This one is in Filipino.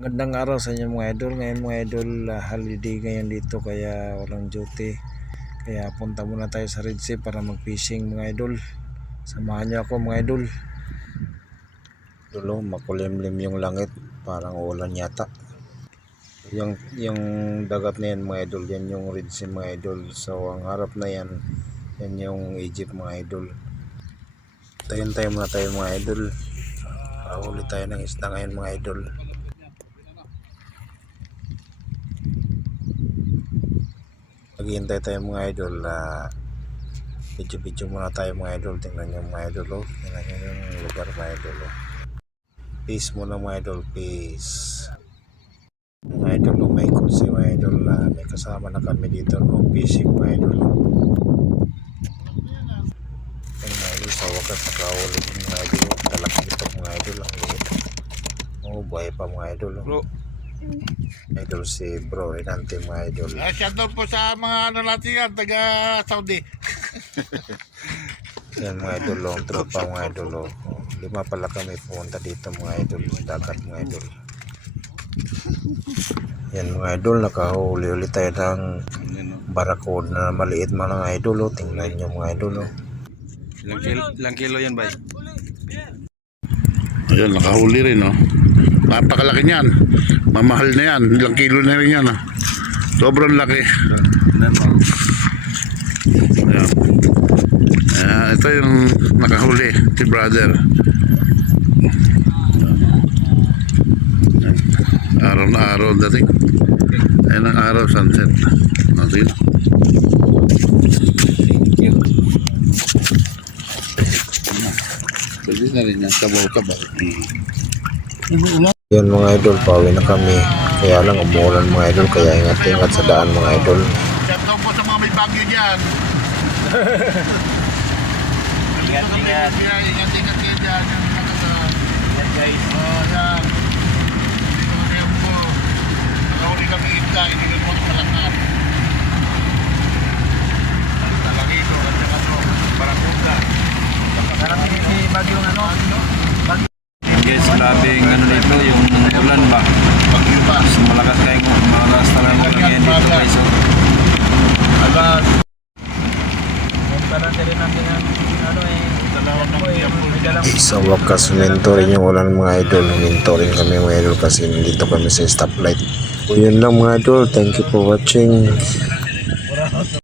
Magandang araw sa inyo mga idol. Ngayon mga idol, holiday ngayon dito kaya walang duty. Kaya punta muna tayo sa Red Sea para mag-fishing mga idol. Samahan niyo ako mga idol. Dulo, makulimlim yung langit, parang ulan yata. Yung dagat na yan mga idol, yan yung Red Sea mga idol. So ang harap na yan, yan yung Egypt mga idol. Tayo muna tayo mga idol. Huli tayo ng isda ngayon mga idol. Naghihintay tayo mga idol. Video muna tayo mga idol. Tingnan nyo mga idol, oh. Tingnan nyo yung lugar mga idol, oh. Peace muna mga idol, peace mga idol, oh. May kursi mga idol, may kasama na kami dito, no? Fishing mga idol. Yan mga idol, sa wakas nakahuli mga idol, oh. Talaki ito mga idol, ang liit. Oh, buhay pa mga idol, oh. Bro, idol si bro Renante mga idol. Shoutout po sa mga natin yan, taga Saudi. Yan mga idol, long tropa mga idol, oh. Lima pala kami pumunta dito mga idol, dagat mga idol. Yan mga idol, nakahuli ulit tayo ng barakod na maliit mga idol, oh. Tingnan nyo mga idol, oh. Ilang kilo yan ba? Ayun, nakahuli rin, no? Napakalaki niyan. Mamahal na yan. Ilang kilo na rin yan, sobrang laki. Ayan. Ito yung nakahuli, si brother. Araw na araw dating. Ayan ang araw, sunset. Natin. Pwede na rin yan, kabaw-kabaw. Yan mga idol, pauwi na kami. Kaya lang umuulan mga idol, kaya ingat-ingat sa daan mga idol. Shoutout po sa mga may bagyo dyan. Ingat-ingat. Ingat-ingat kayo dyan. Yan guys. Yan. Dito kami yung po. Nakahuli kami isda, inilan mo sa lakas. Talagito, kasi barakuda. Sarap din si Bagyong Bagyo. Guys, grabing dito, yung ulan ba? Bagyo pa. Malakas talaga ulan ngayon dito guys. Agad. Punta lang sila natin Sa wakas, minto rin yung ulan mga idol. Minto rin kami mga idol kasi nandito kami sa stoplight. So yun lang mga idol, thank you for watching.